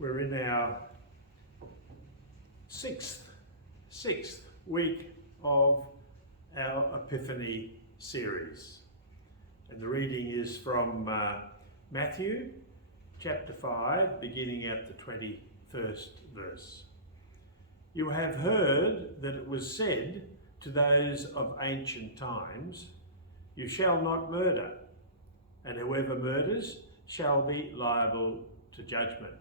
We're in our sixth week of our Epiphany series. And the reading is from Matthew chapter 5, beginning at the 21st verse. You have heard that it was said to those of ancient times, you shall not murder, and whoever murders shall be liable to judgment.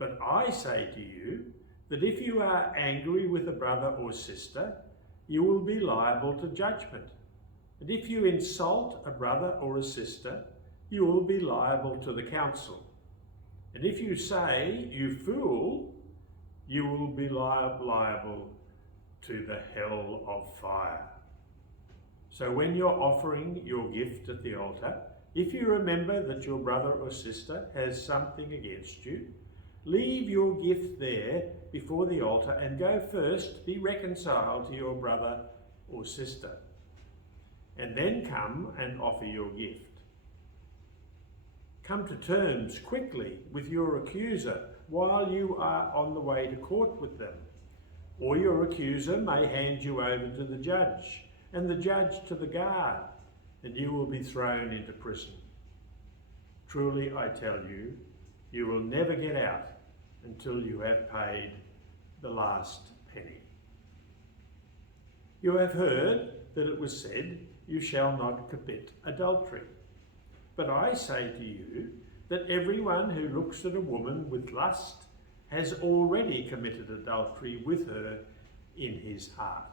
But I say to you that if you are angry with a brother or sister, you will be liable to judgment. And if you insult a brother or a sister, you will be liable to the council. And if you say, you fool, you will be liable to the hell of fire. So when you're offering your gift at the altar, if you remember that your brother or sister has something against you, leave your gift there before the altar and go first be reconciled to your brother or sister, and then come and offer your gift. Come to terms quickly with your accuser while you are on the way to court with them, or your accuser may hand you over to the judge, and the judge to the guard, and you will be thrown into prison. Truly I tell you, you will never get out until you have paid the last penny. You have heard that it was said, you shall not commit adultery. But I say to you that everyone who looks at a woman with lust has already committed adultery with her in his heart.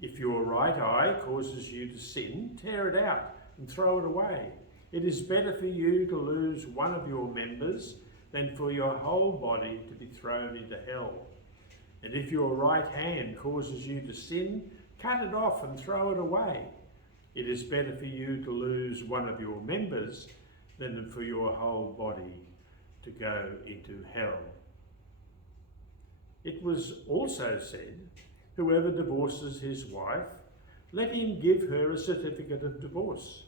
If your right eye causes you to sin, tear it out and throw it away. It is better for you to lose one of your members than for your whole body to be thrown into hell. And if your right hand causes you to sin, cut it off and throw it away. It is better for you to lose one of your members than for your whole body to go into hell. It was also said, whoever divorces his wife, let him give her a certificate of divorce.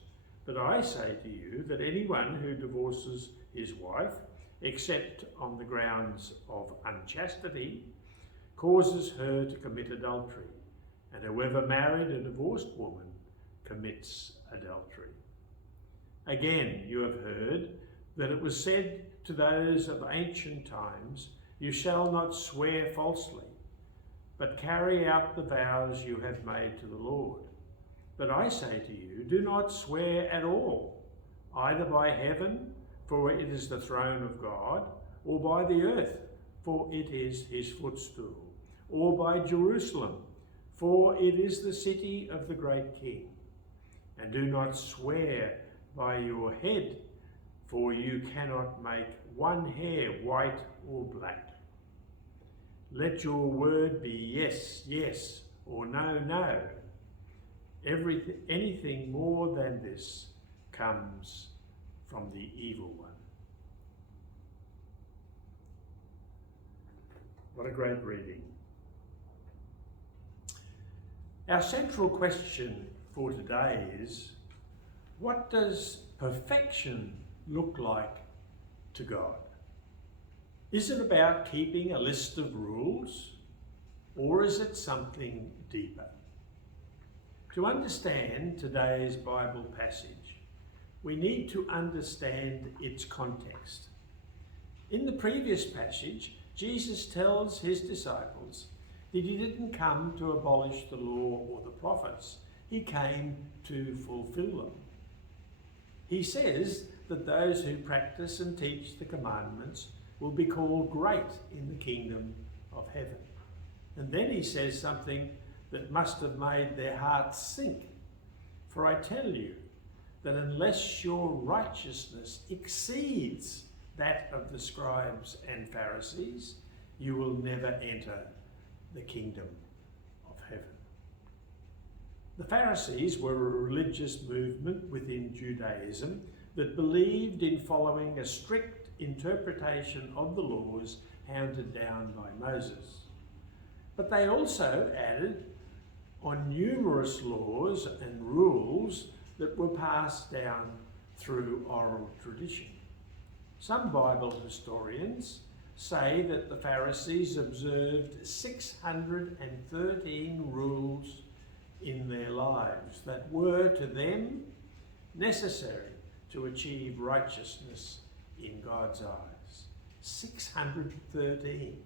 But I say to you that anyone who divorces his wife, except on the grounds of unchastity, causes her to commit adultery. And whoever married a divorced woman commits adultery. Again, you have heard that it was said to those of ancient times, you shall not swear falsely, but carry out the vows you have made to the Lord. But I say to you, do not swear at all, either by heaven, for it is the throne of God, or by the earth, for it is his footstool, or by Jerusalem, for it is the city of the great King. And do not swear by your head, for you cannot make one hair white or black. Let your word be yes, yes, or no, no. Anything more than this comes from the evil one. What a great reading. Our central question for today is, what does perfection look like to God? Is it about keeping a list of rules, or is it something deeper? To understand today's Bible passage, we need to understand its context. In the previous passage, Jesus tells his disciples that he didn't come to abolish the law or the prophets. He came to fulfill them. He says that those who practice and teach the commandments will be called great in the kingdom of heaven. And then he says something that must have made their hearts sink. For I tell you that unless your righteousness exceeds that of the scribes and Pharisees, you will never enter the kingdom of heaven. The Pharisees were a religious movement within Judaism that believed in following a strict interpretation of the laws handed down by Moses. But they also added on numerous laws and rules that were passed down through oral tradition. Some Bible historians say that the Pharisees observed 613 rules in their lives that were to them necessary to achieve righteousness in God's eyes. 613.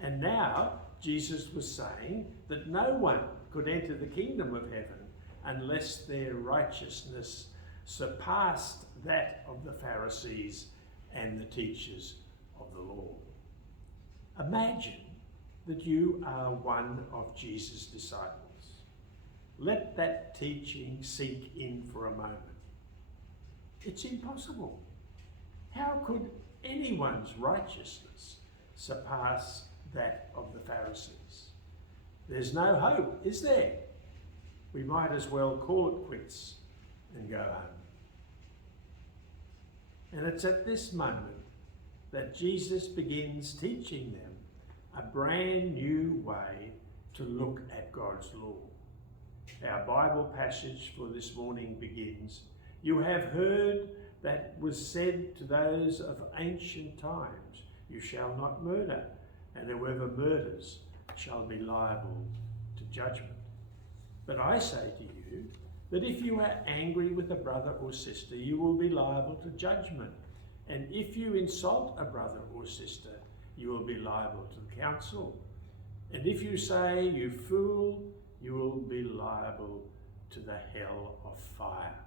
And now Jesus was saying that no one could enter the kingdom of heaven unless their righteousness surpassed that of the Pharisees and the teachers of the law. Imagine that you are one of Jesus' disciples. Let that teaching sink in for a moment. It's impossible. How could anyone's righteousness surpass that of the Pharisees? There's no hope, is there? We might as well call it quits and go home. And it's at this moment that Jesus begins teaching them a brand new way to look at God's law. Our Bible passage for this morning begins, "You have heard that was said to those of ancient times, you shall not murder, and whoever murders shall be liable to judgment. But I say to you that if you are angry with a brother or sister, you will be liable to judgment. And if you insult a brother or sister, you will be liable to the council. And if you say, you fool, you will be liable to the hell of fire."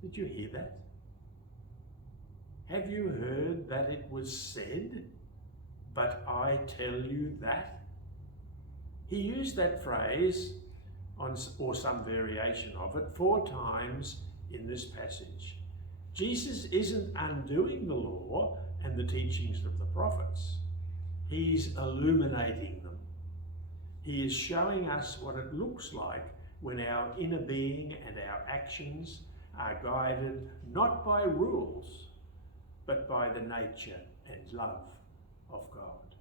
Did you hear that? Have you heard that it was said, "But I tell you that"? He used that phrase, or some variation of it, 4 times in this passage. Jesus isn't undoing the law and the teachings of the prophets. He's illuminating them. He is showing us what it looks like when our inner being and our actions are guided not by rules, but by the nature and love of God.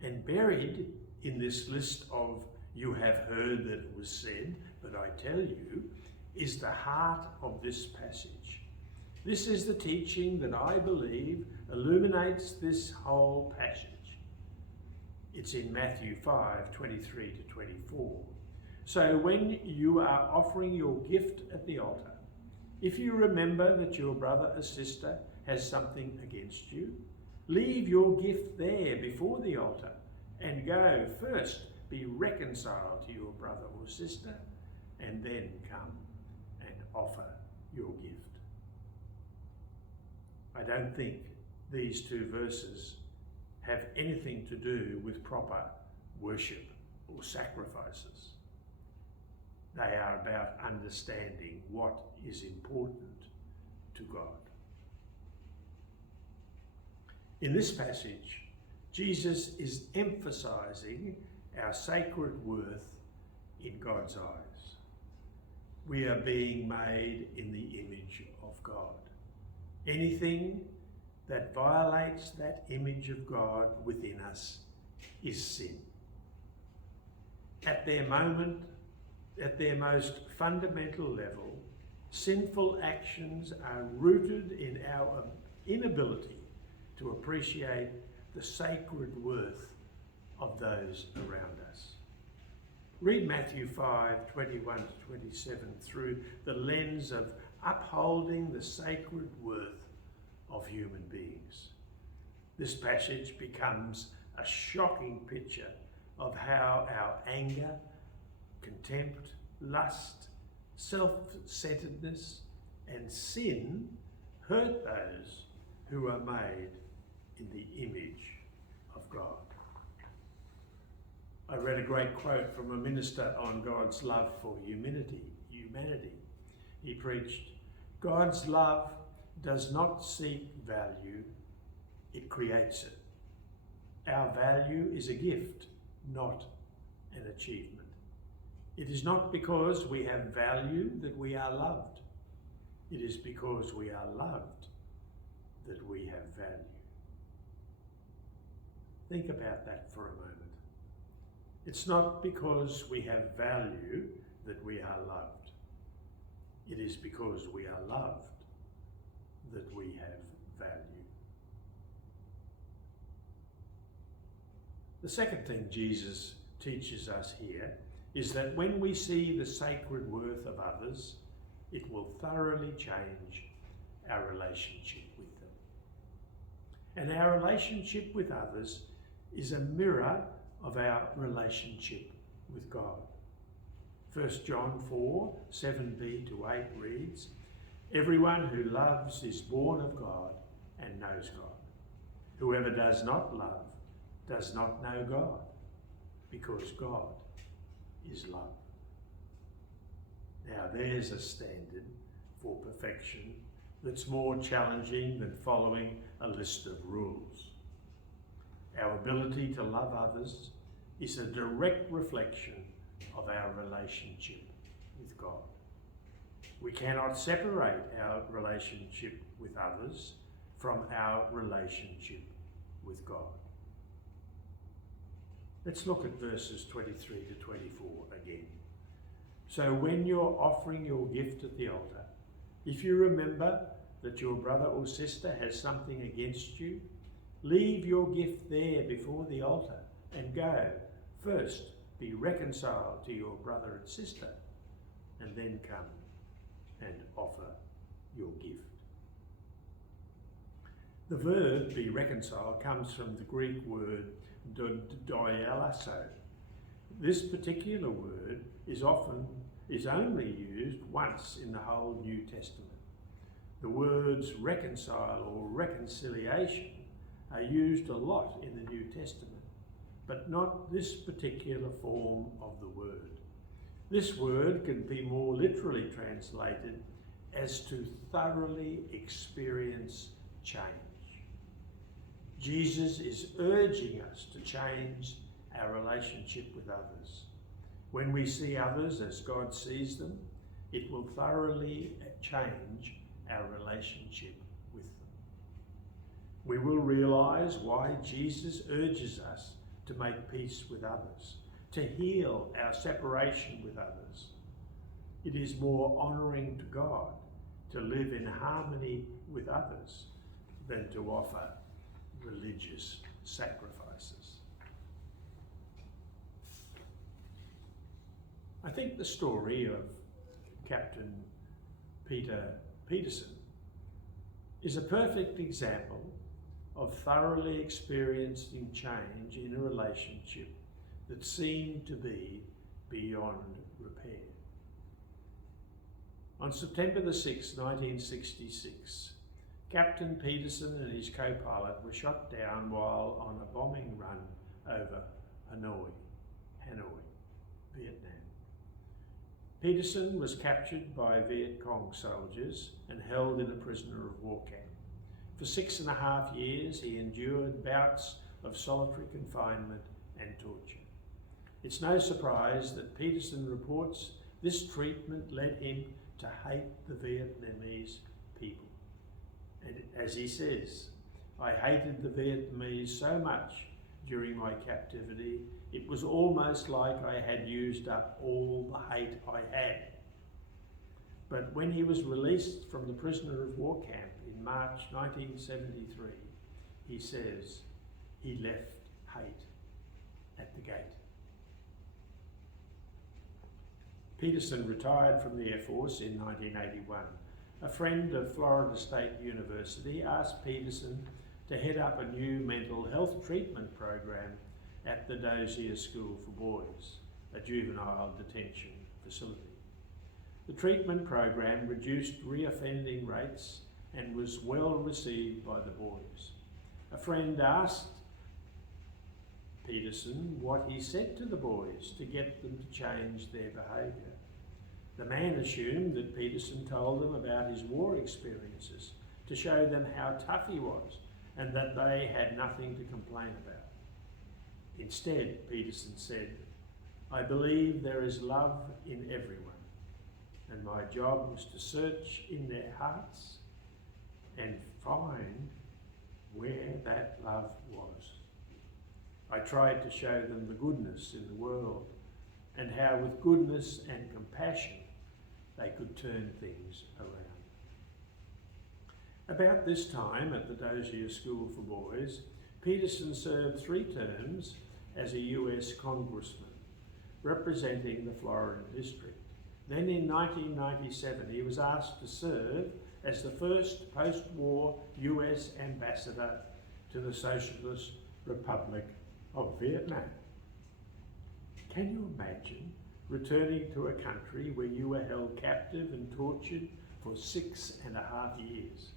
And buried in this list of "you have heard that it was said, but I tell you," is the heart of this passage. This is the teaching that I believe illuminates this whole passage. It's in Matthew 5:23 to 24. "So when you are offering your gift at the altar, if you remember that your brother or sister has something against you, leave your gift there before the altar and go first be reconciled to your brother or sister, and then come and offer your gift." I don't think these 2 verses have anything to do with proper worship or sacrifices. They are about understanding what is important to God. In this passage, Jesus is emphasizing our sacred worth in God's eyes. We are being made in the image of God. Anything that violates that image of God within us is sin. At their most fundamental level, sinful actions are rooted in our inability to appreciate the sacred worth of those around us. Read Matthew 5:21 to 27 through the lens of upholding the sacred worth of human beings. This passage becomes a shocking picture of how our anger, contempt, lust, self-centeredness, and sin hurt those who are made in the image of God. I read a great quote from a minister on God's love for humanity. He preached, "God's love does not seek value, it creates it. Our value is a gift, not an achievement. It is not because we have value that we are loved. It is because we are loved that we have value." Think about that for a moment. It's not because we have value that we are loved. It is because we are loved that we have value. The second thing Jesus teaches us here is that when we see the sacred worth of others, it will thoroughly change our relationship with them. And our relationship with others is a mirror of our relationship with God. 1 John 4, 7b to 8 reads, "Everyone who loves is born of God and knows God. Whoever does not love does not know God, because God is love." Now there's a standard for perfection that's more challenging than following a list of rules. Our ability to love others is a direct reflection of our relationship with God. We cannot separate our relationship with others from our relationship with God. Let's look at verses 23 to 24 again. "So when you're offering your gift at the altar, if you remember that your brother or sister has something against you, leave your gift there before the altar and go. First, be reconciled to your brother and sister, and then come and offer your gift." The verb be reconciled comes from the Greek word dialasso. This particular word is only used once in the whole New Testament. The words reconcile or reconciliation are used a lot in the New Testament, but not this particular form of the word. This word can be more literally translated as to thoroughly experience change. Jesus is urging us to change our relationship with others. When we see others as God sees them, it will thoroughly change our relationship with them. We will realise why Jesus urges us to make peace with others, to heal our separation with others. It is more honouring to God to live in harmony with others than to offer religious sacrifices. I think the story of Captain Peter Peterson is a perfect example of thoroughly experiencing change in a relationship that seemed to be beyond repair. On September the 6th, 1966, Captain Peterson and his co-pilot were shot down while on a bombing run over Hanoi, Vietnam. Peterson was captured by Viet Cong soldiers and held in a prisoner of war camp. For 6.5 years, he endured bouts of solitary confinement and torture. It's no surprise that Peterson reports this treatment led him to hate the Vietnamese people. And as he says, "I hated the Vietnamese so much during my captivity, it was almost like I had used up all the hate I had." But when he was released from the prisoner of war camp in March 1973, he says he left hate at the gate. Peterson retired from the Air Force in 1981. A friend of Florida State University asked Peterson to head up a new mental health treatment program at the Dozier School for Boys, a juvenile detention facility. The treatment program reduced reoffending rates and was well received by the boys. A friend asked Peterson what he said to the boys to get them to change their behaviour. The man assumed that Peterson told them about his war experiences to show them how tough he was and that they had nothing to complain about. Instead, Peterson said, "I believe there is love in everyone, and my job was to search in their hearts and find where that love was. I tried to show them the goodness in the world and how with goodness and compassion they could turn things around. About this time, at the Dozier School for Boys, Peterson served 3 terms as a US congressman, representing the Florida district. Then in 1997, he was asked to serve as the first post-war US ambassador to the Socialist Republic of Vietnam. Can you imagine returning to a country where you were held captive and tortured for 6.5 years?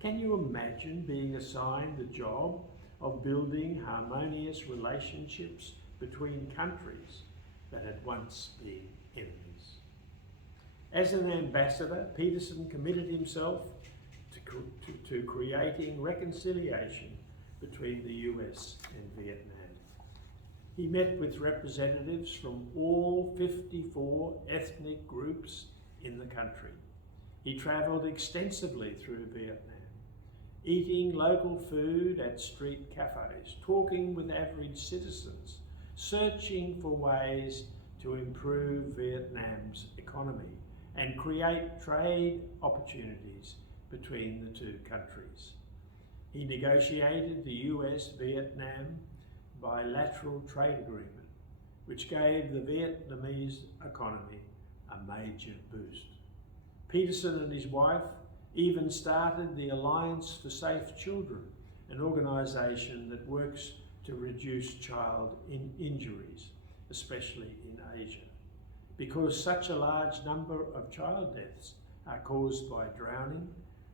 Can you imagine being assigned the job of building harmonious relationships between countries that had once been enemies? As an ambassador, Peterson committed himself to creating reconciliation between the US and Vietnam. He met with representatives from all 54 ethnic groups in the country. He travelled extensively through Vietnam, eating local food at street cafes, talking with average citizens, searching for ways to improve Vietnam's economy and create trade opportunities between the 2 countries. He negotiated the US-Vietnam bilateral trade agreement, which gave the Vietnamese economy a major boost. Peterson and his wife even started the Alliance for Safe Children, an organisation that works to reduce child injuries, especially in Asia. Because such a large number of child deaths are caused by drowning,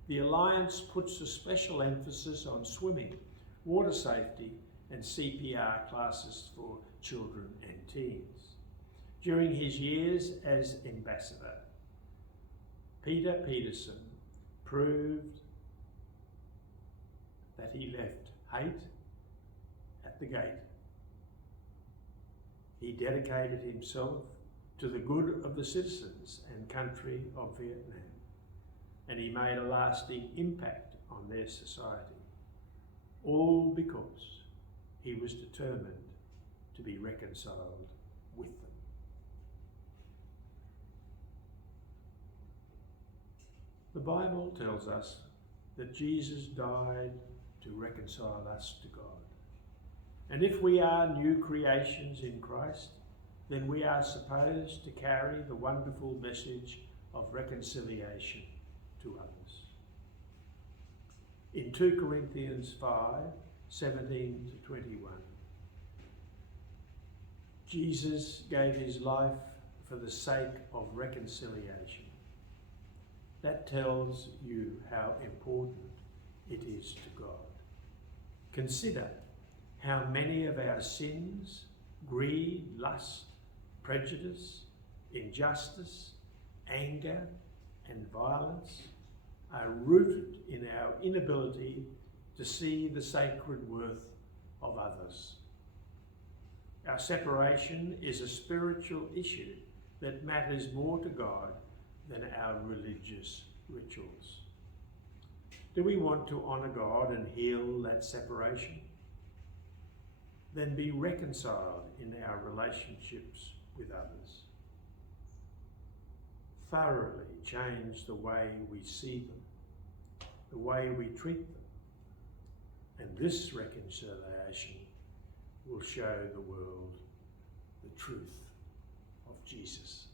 the Alliance puts a special emphasis on swimming, water safety, and CPR classes for children and teens. During his years as ambassador, Peterson proved that he left hate at the gate. He dedicated himself to the good of the citizens and country of Vietnam, and he made a lasting impact on their society, all because he was determined to be reconciled with them. The Bible tells us that Jesus died to reconcile us to God. And if we are new creations in Christ, then we are supposed to carry the wonderful message of reconciliation to others. In 2 Corinthians 5:17 to 21, Jesus gave his life for the sake of reconciliation. That tells you how important it is to God. Consider how many of our sins, greed, lust, prejudice, injustice, anger, and violence are rooted in our inability to see the sacred worth of others. Our separation is a spiritual issue that matters more to God than our religious rituals. Do we want to honour God and heal that separation? Then be reconciled in our relationships with others. Thoroughly change the way we see them, the way we treat them, and this reconciliation will show the world the truth of Jesus.